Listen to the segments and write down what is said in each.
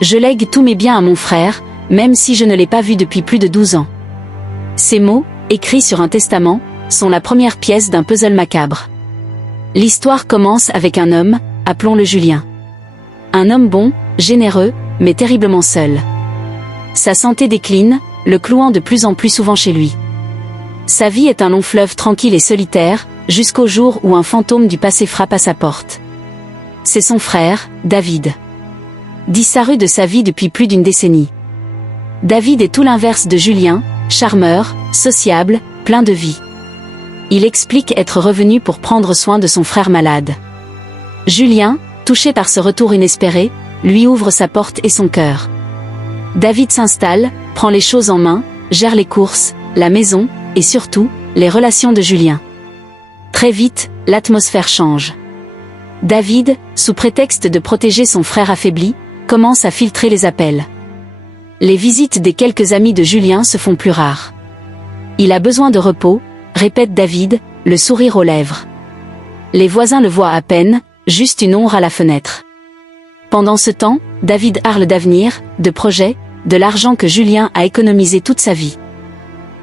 Je lègue tous mes biens à mon frère, même si je ne l'ai pas vu depuis plus de 12 ans. Ces mots, écrits sur un testament, sont la première pièce d'un puzzle macabre. L'histoire commence avec un homme, appelons-le Julien. Un homme bon, généreux, mais terriblement seul. Sa santé décline, le clouant de plus en plus souvent chez lui. Sa vie est un long fleuve tranquille et solitaire, jusqu'au jour où un fantôme du passé frappe à sa porte. C'est son frère, David. Disparu de sa vie depuis plus d'une décennie. David est tout l'inverse de Julien, charmeur, sociable, plein de vie. Il explique être revenu pour prendre soin de son frère malade. Julien, touché par ce retour inespéré, lui ouvre sa porte et son cœur. David s'installe, prend les choses en main, gère les courses, la maison, et surtout, les relations de Julien. Très vite, l'atmosphère change. David, sous prétexte de protéger son frère affaibli, commence à filtrer les appels. Les visites des quelques amis de Julien se font plus rares. Il a besoin de repos, répète David, le sourire aux lèvres. Les voisins le voient à peine, juste une ombre à la fenêtre. Pendant ce temps, David parle d'avenir, de projets, de l'argent que Julien a économisé toute sa vie.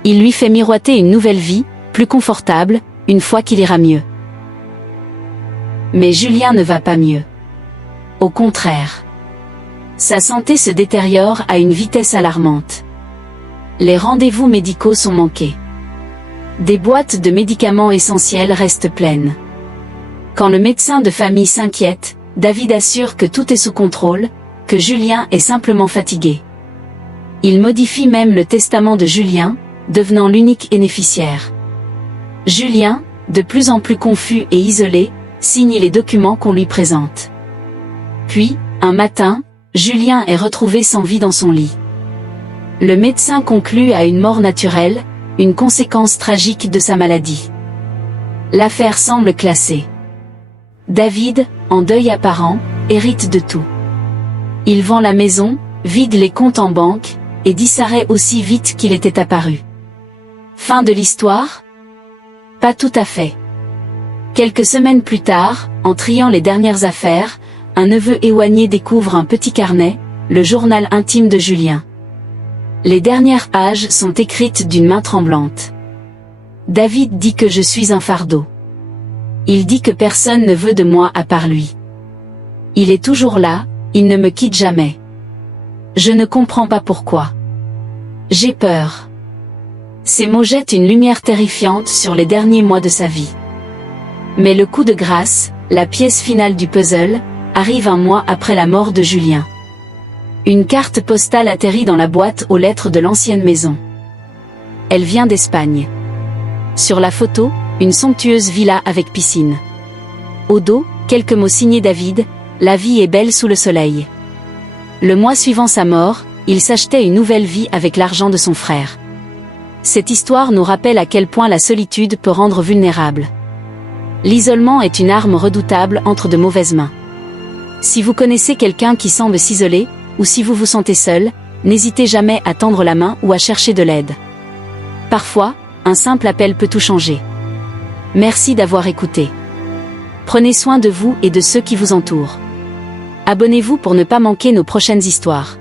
Il lui fait miroiter une nouvelle vie, plus confortable, une fois qu'il ira mieux. Mais Julien ne va pas mieux. Au contraire. Sa santé se détériore à une vitesse alarmante. Les rendez-vous médicaux sont manqués. Des boîtes de médicaments essentiels restent pleines. Quand le médecin de famille s'inquiète, David assure que tout est sous contrôle, que Julien est simplement fatigué. Il modifie même le testament de Julien, devenant l'unique bénéficiaire. Julien, de plus en plus confus et isolé, signe les documents qu'on lui présente. Puis, un matin, Julien est retrouvé sans vie dans son lit. Le médecin conclut à une mort naturelle, une conséquence tragique de sa maladie. L'affaire semble classée. David, en deuil apparent, hérite de tout. Il vend la maison, vide les comptes en banque, et disparaît aussi vite qu'il était apparu. Fin de l'histoire? Pas tout à fait. Quelques semaines plus tard, en triant les dernières affaires, un neveu éloigné découvre un petit carnet, le journal intime de Julien. Les dernières pages sont écrites d'une main tremblante. David dit que je suis un fardeau. Il dit que personne ne veut de moi à part lui. Il est toujours là, il ne me quitte jamais. Je ne comprends pas pourquoi. J'ai peur. Ces mots jettent une lumière terrifiante sur les derniers mois de sa vie. Mais le coup de grâce, la pièce finale du puzzle, arrive un mois après la mort de Julien. Une carte postale atterrit dans la boîte aux lettres de l'ancienne maison. Elle vient d'Espagne. Sur la photo, une somptueuse villa avec piscine. Au dos, quelques mots signés David, la vie est belle sous le soleil. Le mois suivant sa mort, il s'achetait une nouvelle vie avec l'argent de son frère. Cette histoire nous rappelle à quel point la solitude peut rendre vulnérable. L'isolement est une arme redoutable entre de mauvaises mains. Si vous connaissez quelqu'un qui semble s'isoler, ou si vous vous sentez seul, n'hésitez jamais à tendre la main ou à chercher de l'aide. Parfois, un simple appel peut tout changer. Merci d'avoir écouté. Prenez soin de vous et de ceux qui vous entourent. Abonnez-vous pour ne pas manquer nos prochaines histoires.